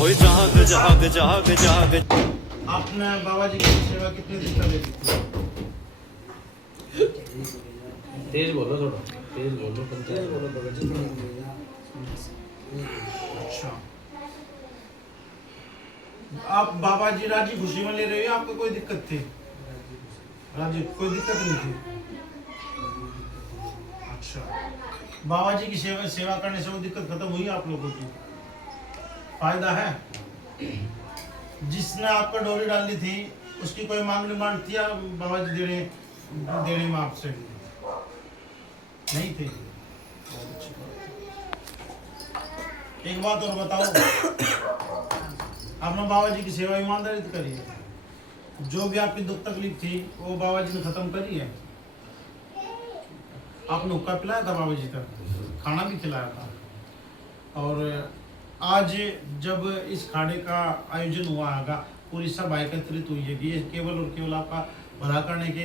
ओए जाग जाग जाग जाग। आपने बाबा जी की सेवा कितनी दिन तक दी? तेज बोलो थोड़ा, तेज बोलो, तेज बोलो बाबा जी। अच्छा, आप बाबा जी राजी खुशी में ले रहे हो, आपको कोई दिक्कत थी? राजी कोई दिक्कत नहीं थी। अच्छा, बाबा जी की सेवा करने से वो दिक्कत खत्म हुई आप लोगों की? फायदा है? जिसने आपको डोरी डाली थी उसकी कोई मांग डिमांड थी या बाबा जी देने में आपसे नहीं थी? एक बात और बताओ, आपने बाबा जी की सेवा ईमानदारी से करी है? जो भी आपकी दुख तकलीफ थी वो बाबा जी ने खत्म करी है? आपने हुक्का पिलाया था बाबा जी का, खाना भी खिलाया था। और आज जब इस खाड़े का आयोजन हुआ है, पूरी सब एकत्रित हुई है, ये केवल और केवल आपका भला करने के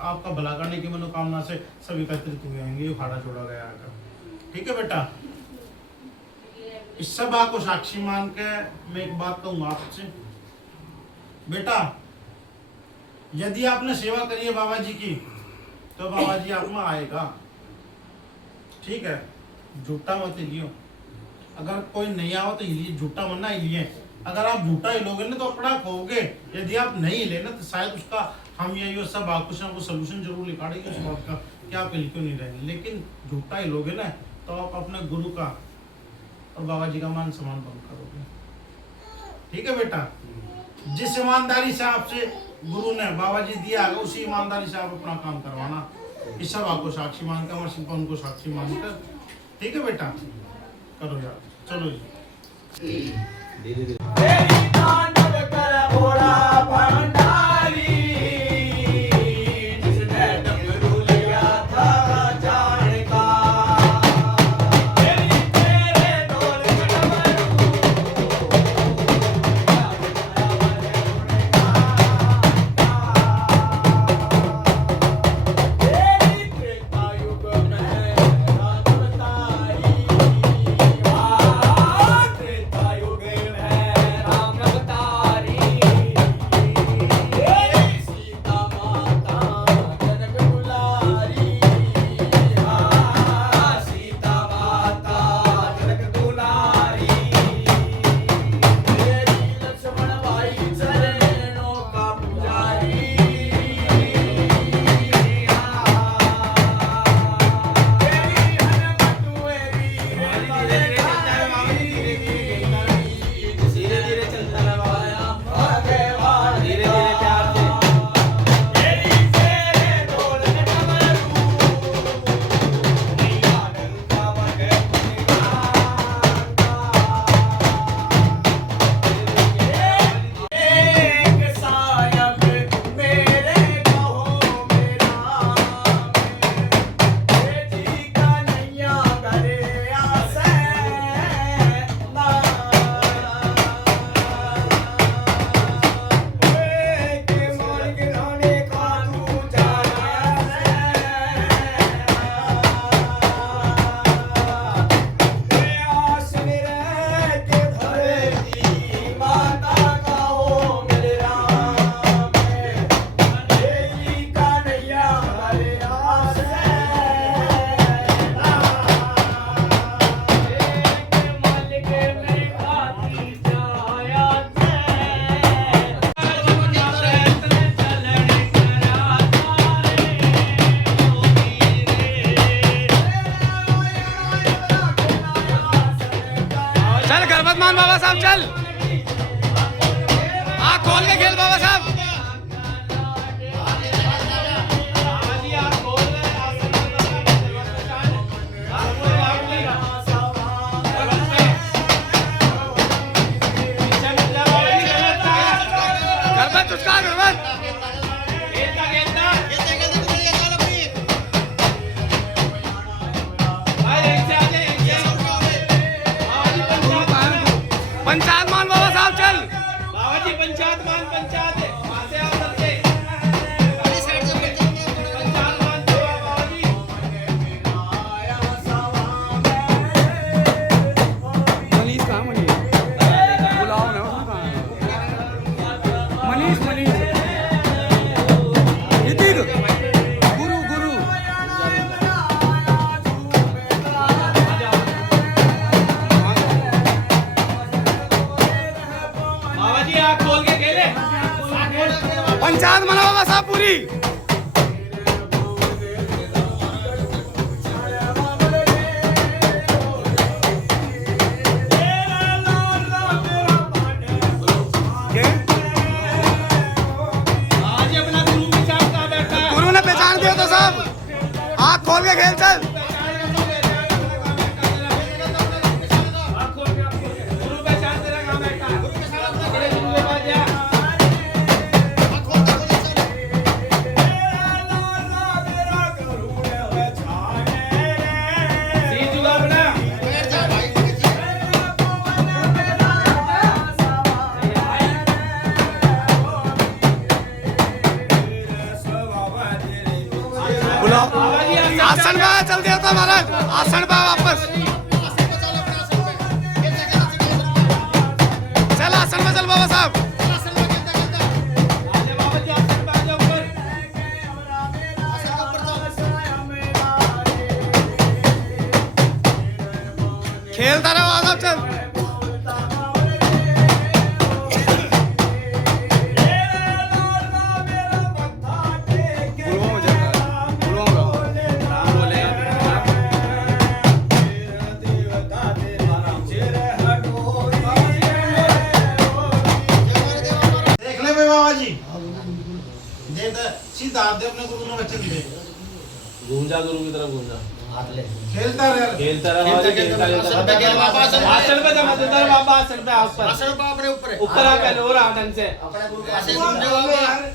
आपका भला करने की मनोकामना से सब एकत्रित हुए हैं, ये खाड़ा जोड़ा गया है। ठीक है बेटा, इस सब को साक्षी मान के मैं एक बात कहूंगा आपसे, बेटा यदि आपने सेवा करी है बाबा जी की तो बाबा जी आप में आएगा। ठीक है, झूठा मत हिलियो। अगर कोई नहीं आओ तो हिलिए, झूठा मत ना हिलिए। अगर आप झूठा हिलोगे ना तो अपना खोगे, यदि आप नहीं हिले ना तो शायद उसका हम ये सब कुछ ना कुछ सोल्यूशन जरूर निकालेंगे उस बात का कि आप हिल क्यों नहीं रहेंगे। लेकिन झूठा हिलोगे ना तो आप अपने गुरु का और बाबा जी का मान सम्मान भंग करोगे। ठीक है बेटा, जिस ईमानदारी से आपसे गुरु ने बाबा जी दिया है उसी ईमानदारी से आप अपना काम करवाना। इस सब आपको साक्षी मानकर, अमर सिंह उनको साक्षी मानकर। ठीक है बेटा, करो यार, चलो जी। धीरे धीरे। मान बाबा साहब चल, आँख खोल के खेल बाबा साहब। पंचायत मान बाबा साहब चल, बाबा जी पंचायत मान, पंचायत आँख खोल के खेले। पंचायत मना बाबा साहब पूरी। आज अपना गुरु भी चाहता बैठा है। गुरु ने पहचान दिया तो साहब आँख खोल के खेल चल। गुरु पहचान तेरा कहाँ बैठा है? तेरे गुरु के पास जा। सीट जुगाड़ बना। बुलाओ आसन पे चल दिया था महाराज। आसन पे वापस चल। आसन पे चल बाबा साहब। आजा बाबा जी, आसन पे आजा ऊपर। खेलता रहो बाबा साहब चल। देख ले भाई बाबा जी, दे दे सीधा हाथ दे अपने गुरु ने वचन दे। घूम जा गुरु की तरफ, घूम जा। खेलता रह। खेलता रहा बाबा जी, खेलता रहा। आसन पे जमा देता रहा बाबा, आसन पे ऊपर ऊपर आ पहले और आ ढंग से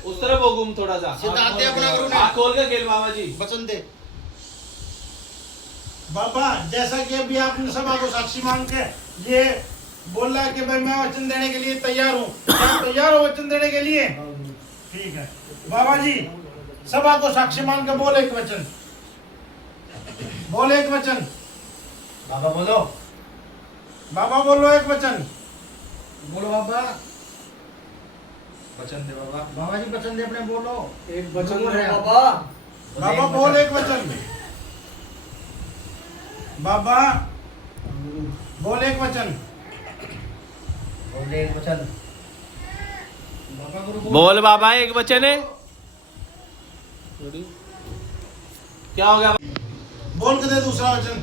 उस तरफ वो घूम थोड़ा सा। आँख खोल के खेल बाबा जी। वचन दे। बाबा जैसा कि अभी आपने सभा को साक्षी मान के ये बोला कि भाई मैं वचन देने के लिए तैयार हूँ, क्या तैयार हो वचन देने के लिए? ठीक है बाबा जी, सभा को साक्षी मान के बोल एक वचन, बोल एक वचन। बाबा बोलो। बाबा बोलो एक वचन। बोलो बाबा। वचन दे बाबा। बाबा जी वचन दे अपने, बोलो एक वचन दे बाबा। बाबा बोल एक वचन। बाबा बोल एक वचन। बोल एक वचन। बाबा गुरु बोल बाबा एक वचन है। क्या हो गया? बोल के दे दूसरा वचन।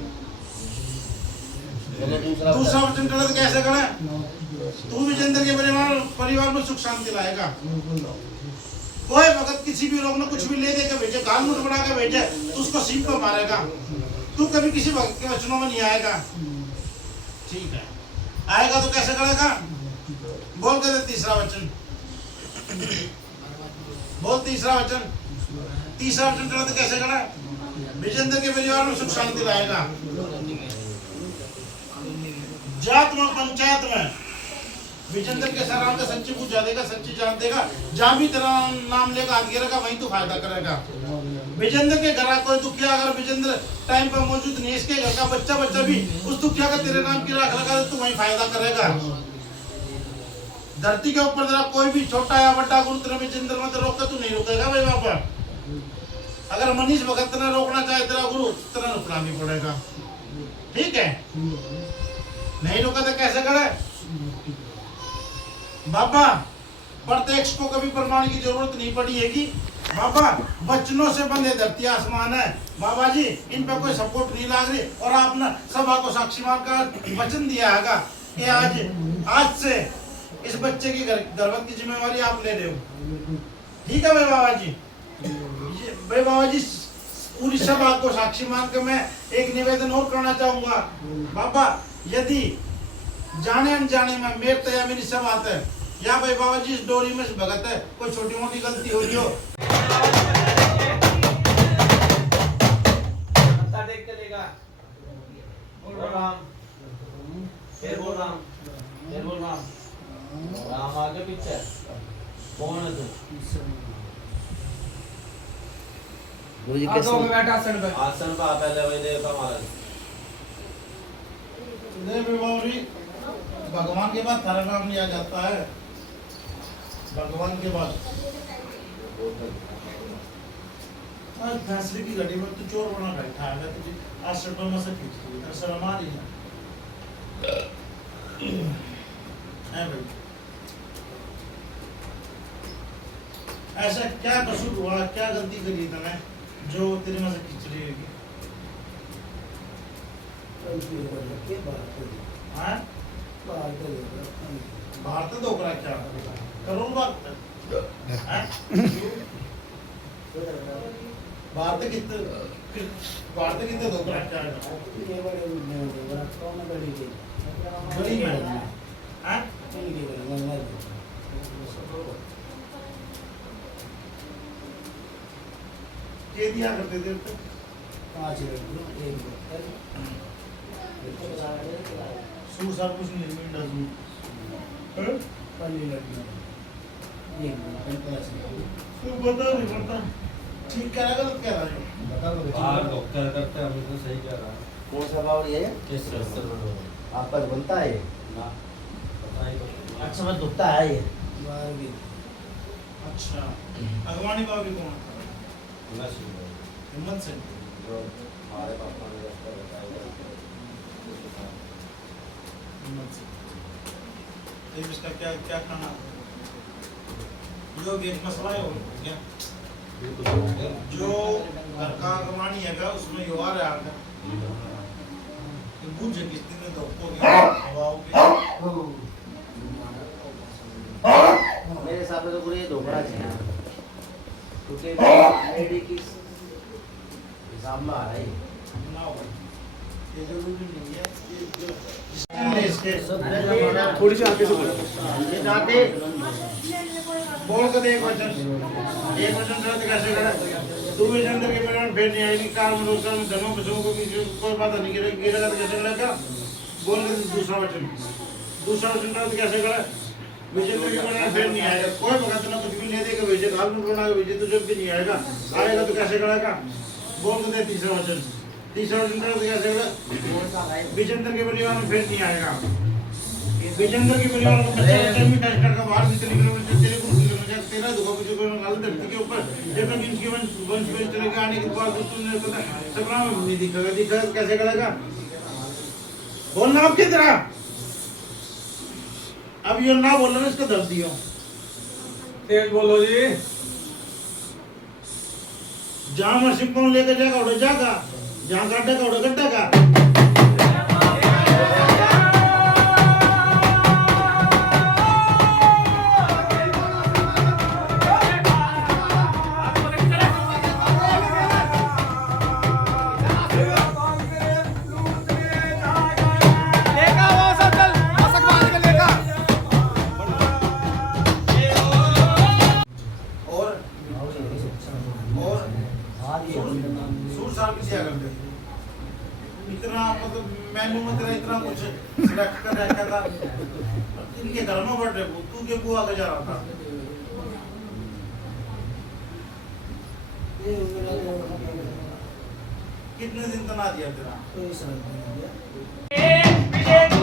दूसरा वचन करे तो कैसे करे? तू भी जिंदगी के परिवार में सुख शांति लाएगा। कोई वक्त किसी भी लोग ने कुछ भी ले दे के भेजे, गाल मुंह बना के भेजे, तो उसको सीप पे मारेगा। तू कभी किसी भक्त के वचनों में नहीं आएगा। ठीक है, आएगा तो कैसे करेगा? बोल के दे तीसरा वचन। बोल तीसरा वचन। तीसरा वचन करे तो कैसे करे? विजेंद्र के परिवार में सुख शांति लाएगा। जात में पंचायत में विजेंद्र के सराम का सच्ची पूजा देगा, सच्ची जान देगा। जहाँ भी तेरा नाम लेगा आगे रहेगा, वहीं तू फायदा करेगा। विजेंद्र के घर कोई दुखिया अगर विजेंद्र टाइम पर मौजूद नहीं, इसके घर का बच्चा भी उस दुखिया का तेरे नाम की राख लगा, तू वहीं फायदा करेगा। धरती के ऊपर तेरा कोई भी छोटा या बड़ा गुरु तेरे विजेंद्र में रोक तू नहीं रुकेगा भाई बाबा। अगर मनीष भगत ने रोकना चाहे तेरा गुरु, तेरा रुकना भी पड़ेगा। ठीक है, नहीं रुका तो कैसे करे? बाबा प्रत्यक्ष को कभी प्रमाण की जरूरत नहीं पड़ी है कि बाबा वचनों से बंधे धरती आसमान है। बाबा जी इन पे कोई सपोर्ट नहीं लाग रही, और आपने सभा को साक्षी मान कर वचन दिया है कि आज से इस बच्चे की गर्भवत की जिम्मेवारी आप ले रहे हो। ठीक है भाई बाबा जी। भाई बाबा जी पूरी सभा को साक्षी मान कर मैं एक निवेदन और करना चाहूंगा। बाबा यदि जाने अनजाने में मेरे या मेरी सब आता है, या भाई बाबा जी इस डोरी में भगत है, कोई छोटी मोटी गलती हो रही हो, देख चलेगा। बोल राम, फिर बोल राम, फिर बोल राम। राम आगे पीछे। कौन है तू? गुरुजी कैसे बैठा आसन पे? आसन पे पहले वही देवता महाराज। भगवान के बाद थारा नाम लिया जाता है। भगवान के बाद फैसले की घड़ी में तो चोर बना बैठा है, तुझे आश्रम में से खींच शर्म आ रही है भाई। ऐसा क्या कसूर हुआ, क्या गलती करी तूने जो तेरे में से खिंच रही होगी? हाँ? बाहर तो धोखा क्या करोड़ बात हाँ? बाहर तो कितने धोखा क्या बड़ी में हाँ? ये दिया करते थे तो सूर सार कुछ नहीं मिलता सूर तू बता नहीं पड़ता ठीक कह रहा गलत कह रहा है डॉक्टर करते हम तो सही कह रहा है कौन सा भाव ये किस आपका बनता है ना पता ही तो अच्छा मैं दुखता है ये अच्छा अगवानी बाबी कौन नशीब हिम्मत से जो हमारे पापा ने रास्ता बताया हिम्मत से तो इसका क्या क्या खाना जो भी एक मसला है वो क्या जो घर का अगवानी है उसमें यो आ रहा है कि बुझ किस्ती ने धोखो की हवाओं की मेरे हिसाब से तो पूरे ये धोखा चाहिए क्योंकि मेडी की हिसाब में आ रहा है ना हो ये जरूरी नहीं है ये जो इसके थोड़ी सी आगे से बोलो ये जाते बोल कर एक वचन रद्द कैसे करा तू भी अंदर के परिमाण फिर नहीं आएगी कार में रोजगार में धर्मों बच्चों को भी कोई बात नहीं गिरेगा तो कैसे करेगा बोल कर दूसरा वचन रद्द कैसे करा विजेंद्र के परिमाण फिर नहीं आएगा कोई भगत ना कुछ भी नहीं देगा विजय काल में बना विजय तो जब भी नहीं आएगा आएगा तो कैसे करेगा बोल कर दे तीसरा वचन रद्द कैसे करा विजेंद्र के परिवार में फिर नहीं आएगा विजेंद्र के परिवार को बच्चा भी टच करके बाहर निकल किलोमीटर तेरे को तेरा दुखा कुछ को लाल धरती के ऊपर जब तक इनकी वंश में चलेगा आने के बाद तूने पता सपना में नहीं दिखेगा कैसे करेगा बोलना अब किस तरह अब ये ना बोलना इसको दर्द दियो तेज बोलो जी जहाँ मशीन को लेकर जाएगा उड़े जाएगा जहाँ काटेगा उड़े कटेगा लेगा वो सब चल मसक मार के लेगा और सूर साल की क्या करते इतना मतलब मेनू में तेरा इतना कुछ सिलेक्ट कर रखा था इनके घर में बढ़ रहे तू के बुआ का जा रहा था कितने दिन तना दिया तेरा विजय